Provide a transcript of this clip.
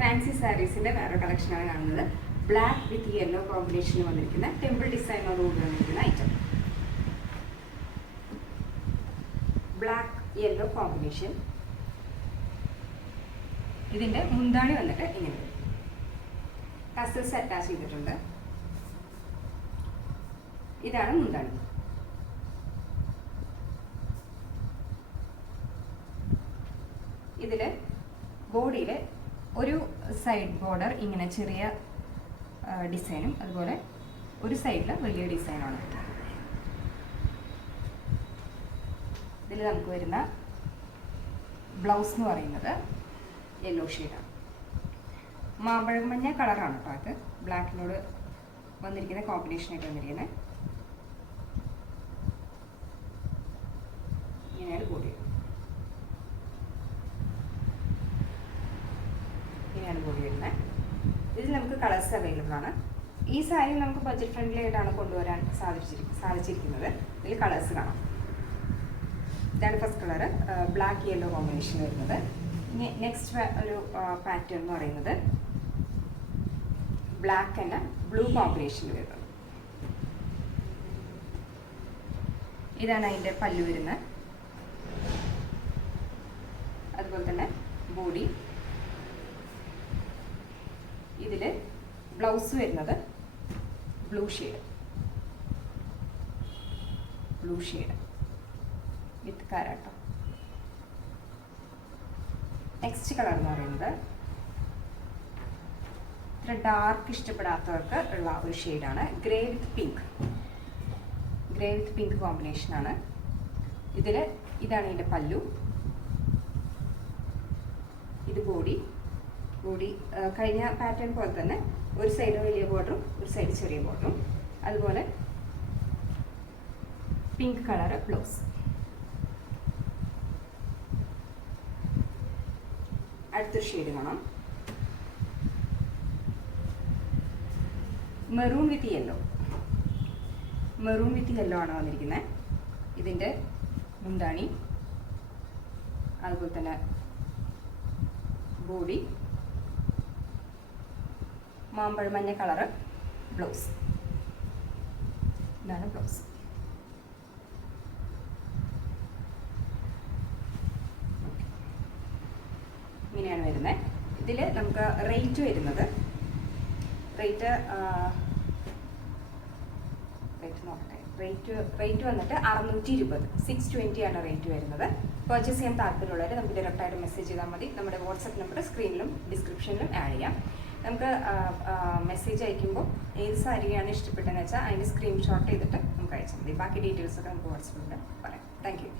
Fancy സാരീസിന്റെ വേറെ കളക്ഷനാണ് കാണുന്നത്. ബ്ലാക്ക് വിത്ത് യെല്ലോ കോമ്പിനേഷനിൽ വന്നിരിക്കുന്ന ടെമ്പിൾ ഡിസൈനോടുകൂടി വന്നിരിക്കുന്ന ഐറ്റം. Black yellow combination. ഇതിന്റെ മുന്താണി വന്നിട്ട് ഇങ്ങനെ ടസൽസ് അറ്റാച്ച് ചെയ്തിട്ടുണ്ട്. ഇതാണ് മുന്താണി. ഇതില് ബോഡിയിൽ ഒരു സൈഡ് ബോർഡർ ഇങ്ങനെ ചെറിയ ഡിസൈനും അതുപോലെ ഒരു സൈഡിൽ വലിയ ഡിസൈനാണ്. ഇതിൽ നമുക്ക് വരുന്ന ബ്ലൗസ് എന്ന് പറയുന്നത് യെല്ലോ ഷെയ്ഡാണ്. മാമ്പഴം മഞ്ഞ കളറാണ് കേട്ടോ. അത് ബ്ലാക്കിനോട് വന്നിരിക്കുന്ന കോമ്പിനേഷനായിട്ട് വന്നിരിക്കുന്നത്. ഇങ്ങനെയാണ് ബോഡി. ഇങ്ങനെയാണ് ബോഡി വരുന്നത്. ഇതിൽ നമുക്ക് കളേഴ്സ് അവൈലബിൾ ആണ്. ഈ സാരി നമുക്ക് ബഡ്ജറ്റ് ഫ്രണ്ട്ലി ആയിട്ടാണ് കൊണ്ടുവരാൻ സാധിച്ചിരിക്കുന്നത്. ഇതിൽ കളേഴ്സ് കാണാം. ഇതാണ് first colour, black yellow combination വരുന്നത്. ഇനി നെക്സ്റ്റ് ഒരു പാറ്റേൺ എന്ന് പറയുന്നത് ബ്ലാക്ക് ആൻഡ് ബ്ലൂ കോമ്പിനേഷൻ വരുന്നത്. ഇതാണ് അതിൻ്റെ പല്ലു വരുന്നത്. അതുപോലെ തന്നെ ബോഡി. ഇതിൽ ബ്ലൗസ് വരുന്നത് ബ്ലൂ ഷെയ്ഡ് വിത്ത് കാരാട്ടോ. നെക്സ്റ്റ് കളർ എന്ന് പറയുന്നത് ഇത്ര ഡാർക്ക് ഇഷ്ടപ്പെടാത്തവർക്ക് ഉള്ള ഒരു ഷെയ്ഡാണ്. ഗ്രേ വിത്ത് പിങ്ക് കോമ്പിനേഷനാണ്. ഇതാണ് ഇതിൻ്റെ പല്ലു. ഇത് ബോഡി. കഴിഞ്ഞ പാറ്റേൺ പോലെ തന്നെ ഒരു സൈഡ് വലിയ ബോർഡറും ഒരു സൈഡ് ചെറിയ ബോർഡറും. അതുപോലെ പിങ്ക് കളർ ബ്ലൗസ്. അടുത്തൊരു ഷെയ്ഡ് കാണാം, മെറൂൺ വിത്ത് യെല്ലോ ആണ് വന്നിരിക്കുന്നത്. ഇതിൻ്റെ മുന്താണി, അതുപോലെ തന്നെ ബോഡി, മാമ്പഴമഞ്ഞ കളറ് ബ്ലൗസ്. ഇതാണ് ബ്ലൗസ്. ഇങ്ങനെയാണ് വരുന്നത്. ഇതിൽ നമുക്ക് റേറ്റ് വരുന്നത് റേറ്റ് വന്നിട്ട് 620, 620 ആണ് റേറ്റ് വരുന്നത്. പർച്ചേസ് ചെയ്യാൻ താല്പര്യമുള്ളവർ നമുക്ക് ഡയറക്റ്റായിട്ട് മെസ്സേജ് ചെയ്താൽ മതി. നമ്മുടെ വാട്സപ്പ് നമ്പർ സ്ക്രീനിലും ഡിസ്ക്രിപ്ഷനിലും ആഡ് ചെയ്യാം. നമുക്ക് മെസ്സേജ് അയക്കുമ്പോൾ ഏത് സാരിയാണ് ഇഷ്ടപ്പെട്ടതെന്ന് വെച്ചാൽ അതിൻ്റെ സ്ക്രീൻഷോട്ട് ചെയ്തിട്ട് നമുക്ക് അയച്ചാൽ മതി. ബാക്കി ഡീറ്റെയിൽസൊക്കെ നമുക്ക് വാട്സപ്പിൽ പറയാം. Thank you.